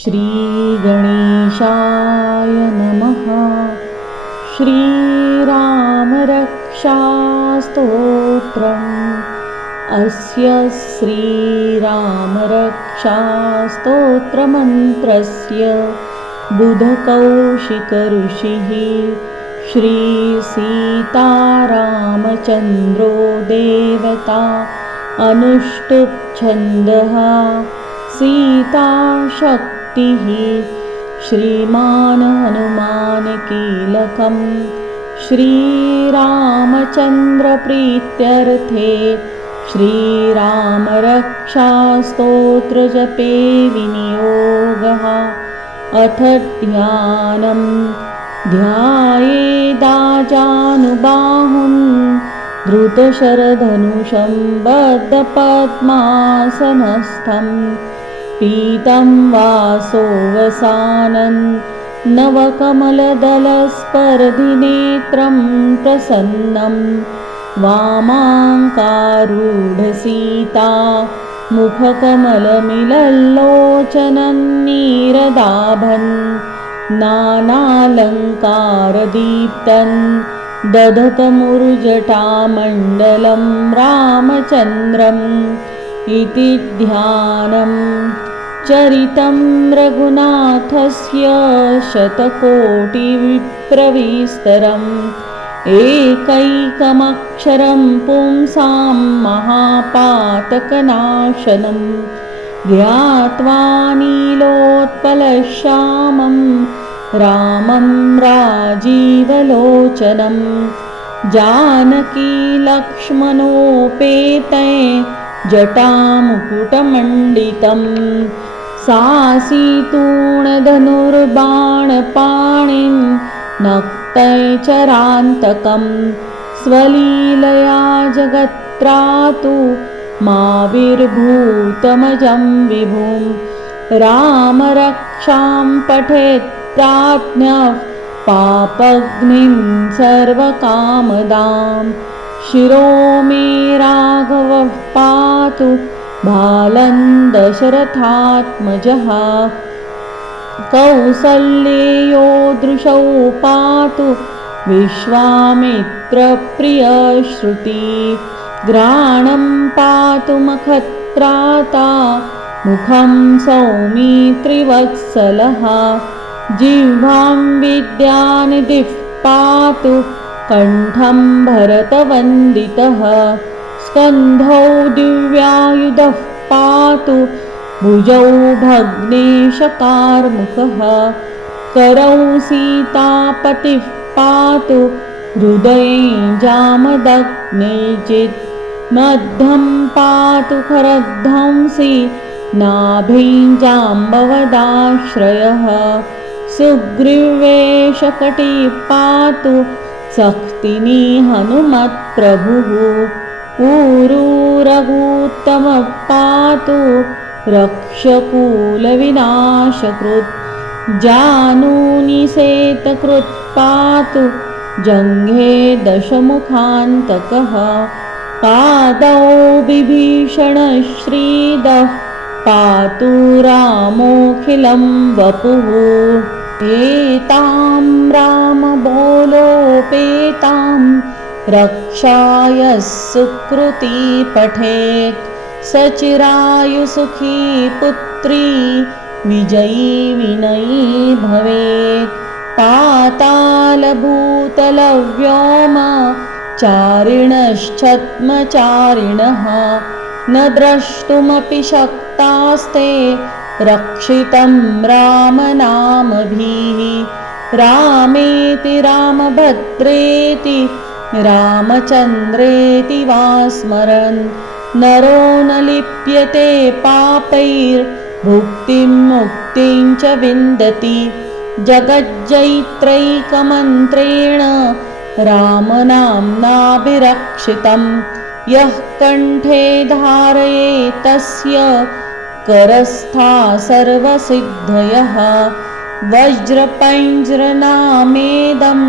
श्रीगणेशाय नमः। श्रीरामरक्षास्तोत्रम्। अस्य श्रीरामरक्षास्तोत्रमन्त्रस्य बुधकौशिकऋषिः श्रीसीतारामचन्द्रो देवता अनुष्टुप्छन्दः सीताशक्तिः श्रीमान् हनुमानकीलकम् श्रीरामचन्द्रप्रीत्यर्थे श्रीरामरक्षास्तोत्रजपे विनियोगः। अथ ध्यानं ध्यायेदाजानुबाहुं धृतशरधनुषं बद्धपद्मासनस्थं पीतं वासोऽवसानं नवकमलदलस्पर्धिनेत्रं प्रसन्नं वामाङ्कारूढसीता मुखकमलमिलल्लोचनन्नीरदाभन् नानालङ्कारदीप्तं दधतमुरुजटामण्डलं रामचन्द्रम् इति ध्यानं। चरितं रघुनाथस्य शतकोटिविप्रविस्तरम् एकैकमक्षरं पुंसां महापातकनाशनं ध्यात्वा नीलोत्पलश्यामं रामं राजीवलोचनं जानकीलक्ष्मणोपेतै जटामुकुटमण्डितं सासीतूणधनुर्बाणपाणिं नक्तैचरान्तकं स्वलीलया जगत्रातु माविर्भूतमजं विभुं रामरक्षां पठेत् प्राज्ञः पापग्निं सर्वकामदां शिरो मे राघवः पातु बालं दशरथात्मजः कौसल्येयो दृशौ पातु विश्वामित्रप्रियश्रुती घ्राणं पातु मखत्राता मुखं सौमित्रिवत्सलः जिह्वां विद्यानिधिः पातु कण्ठं भरतवन्दितः स्कन्धौ दिव्यायुधः पातु भुजौ भग्नेशकार्मुकः करौ सीतापतिः पातु हृदये जामदग्नेचित् मध्यं पातु खरध्वंसी नाभिजाम्बवदाश्रयः सुग्रीवेशकटिः पातु सक्तिनी हनुमत्प्रभुः ऊरू रघुत्तमः पातु रक्षकूलविनाशकृत् जानूनिसेतकृत् पातु जङ्घे दशमुखान्तकः पादौ विभीषणश्रीदः पातु रामोऽखिलं वपुः एतां रामबोलोपेतां रक्षाय सुकृती पठेत् सचिरायुसुखी पुत्री विजयी विनयी भवेत् पातालभूतलव्योम चारिणश्छद्मचारिणः न द्रष्टुमपि शक्तास्ते रक्षितं रामनामभिः रामेति रामभद्रेति रामचन्द्रेति वा स्मरन् नरो न लिप्यते पापैर्भुक्तिं मुक्तिं च विन्दति जगज्जैत्रैकमन्त्रेण रामनाम्नाभिरक्षितं यः कण्ठे धारये तस्य करस्था सर्वसिद्धयः वज्रपैञ्जरनामेदं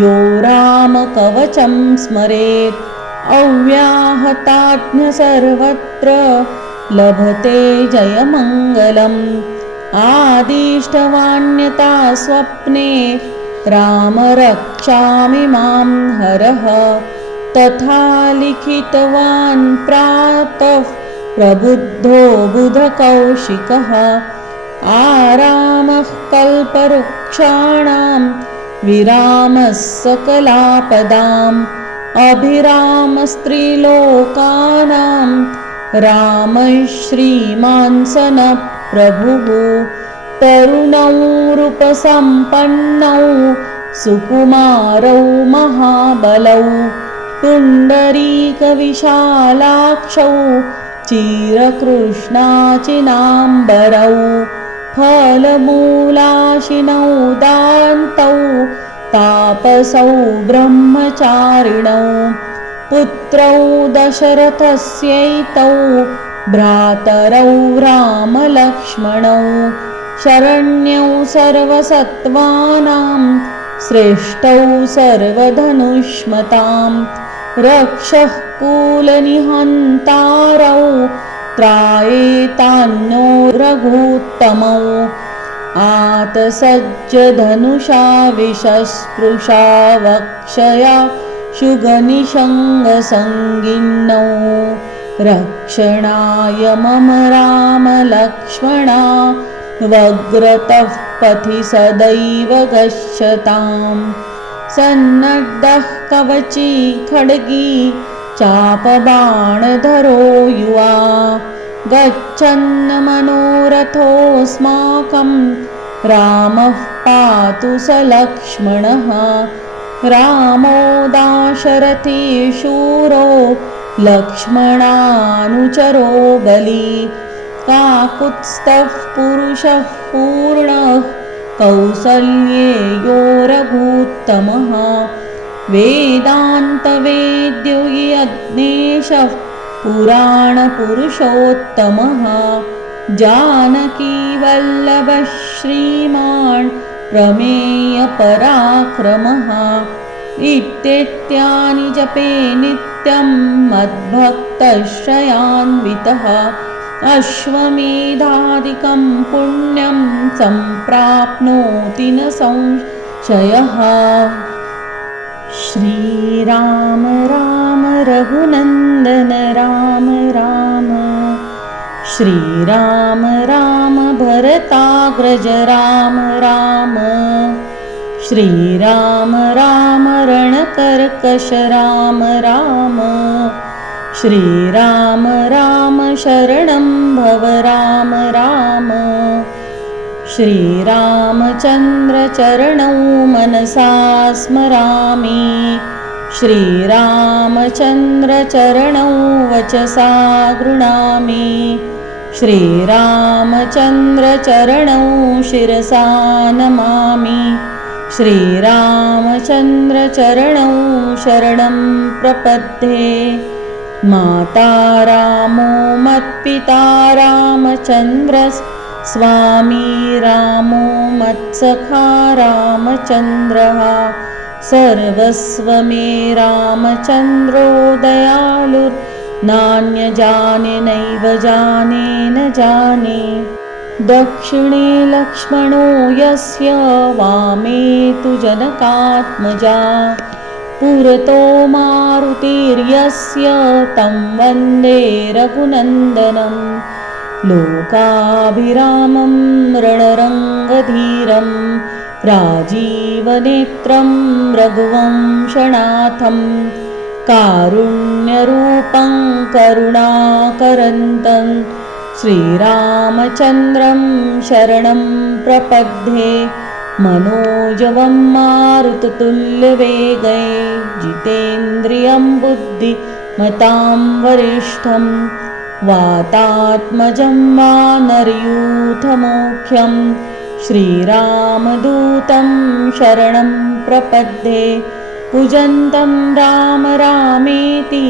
यो रामकवचं स्मरेत् अव्याहताज्ञ सर्वत्र लभते जयमङ्गलम् आदिष्टवान्यता स्वप्ने राम रक्षामि मां हरः तथा लिखितवान् प्रातः प्रबुद्धो बुधकौशिकः आरामः कल्पवृक्षाणां विरामः सकलापदाम् अभिरामस्त्रिलोकानां रामः श्रीमान् सनप्रभुः तरुणौ रूपसम्पन्नौ सुकुमारौ महाबलौ पुण्डरीकविशालाक्षौ चिरकृष्णाचिनाम्बरौ फलमूलाशिनौ दान्तौ तापसौ ब्रह्मचारिणौ पुत्रौ दशरथस्यैतौ भ्रातरौ रामलक्ष्मणौ शरण्यौ सर्वसत्त्वानां श्रेष्ठौ सर्वधनुष्मतां रक्षः कुलनिहन्तारौ त्रायेतान्यो रघुत्तमौ आतसज्जधनुषा विशस्पृशा वक्षया शुगनिषङ्गसङ्गिनौ रक्षणाय मम रामलक्ष्मणा वग्रतः पथि सदैव गच्छताम् सन्नद्धः कवची खड्गी चापबाणधरो युवा गच्छन् मनोरथोऽस्माकं रामः पातु स लक्ष्मणः रामो दाशरथी शूरो लक्ष्मणानुचरो बली काकुत्स्थः पुरुषः पूर्णः कौसल्येयो रघुत्तमः वेदान्तवेद्यो यज्ञेशः पुराणपुरुषोत्तमः जानकीवल्लभः श्रीमान् प्रमेयपराक्रमः इत्येत्यानि जपे नित्यं मद्भक्तश्रयान्वितः अश्वमेधादिकं पुण्यं सम्प्राप्नोति न संशयः श्रीराम राम रघुनन्दन राम राम श्रीराम राम भरताग्रज राम राम श्रीराम राम रणकर्कश राम राम श्रीराम राम शरणं भव राम राम श्रीरामचन्द्रचरणौ मनसा स्मरामि श्रीरामचन्द्रचरणौ वचसा गृह्णामि श्रीरामचन्द्रचरणौ शिरसा नमामि श्रीरामचन्द्रचरणौ शरणं प्रपद्ये माता रामो मत्पिता रामचन्द्रः स्वामी रामो मत्सखा रामचन्द्रः सर्वस्व मे रामचन्द्रो दयालुर्नान्यजाने नैव जाने न जाने दक्षिणे लक्ष्मणो यस्य वामे तु जनकात्मजा पुरतो मारुतिर्यस्य तं वन्दे रघुनन्दनं लोकाभिरामं रणरङ्गधीरं राजीवनेत्रं रघुवंशनाथं कारुण्यरूपं करुणाकरन्तं श्रीरामचन्द्रं शरणं प्रपद्ये मनोजवं मारुततुल्यवेगै जितेन्द्रियं बुद्धिमतां वरिष्ठं वातात्मजं वानरयूथमुख्यं श्रीरामदूतं शरणं प्रपद्ये पूजन्तं राम रामेति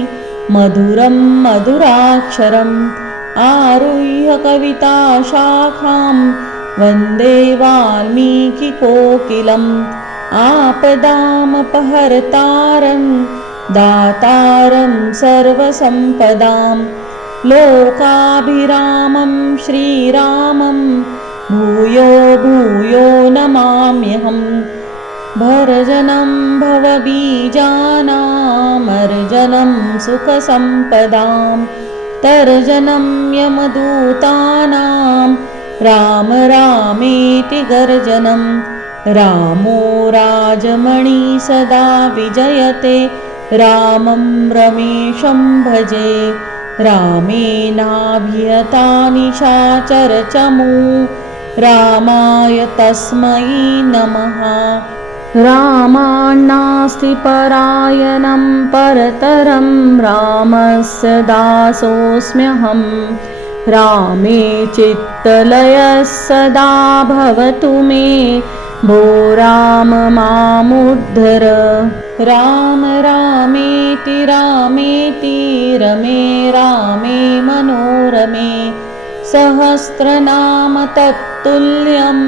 मधुरं मधुराक्षरम् आरुह्य कविताशाखां वन्दे वाल्मीकिकोकिलम् आपदामपहर्तारं दातारं सर्वसम्पदां लोकाभिरामं श्रीरामं भूय भर्जनं भवबीजानामर्जनं सुखसम्पदां तर्जनं यमदूतानां राम रामेति गर्जनं रामो राजमणि सदा विजयते रामं रमेशं भजे रामेणाभिहता निशाचरचमू रामाय तस्मै नमः रामान्नास्ति परायणं परतरं रामस्य दासोऽस्म्यहं रामे चित्तलयः सदा भवतु मे भो राम मामुद्धर राम रामेति रामेति रमे रामे मनोरमे सहस्रनाम तत्तुल्यं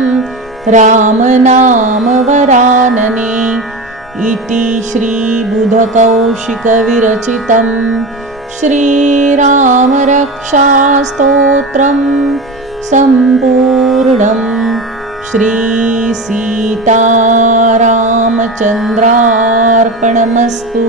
रामनामवरानने इति श्रीबुधकौशिकविरचितं श्रीरामरक्षास्तोत्रं सम्पूर्णं श्रीसीतारामचन्द्रार्पणमस्तु।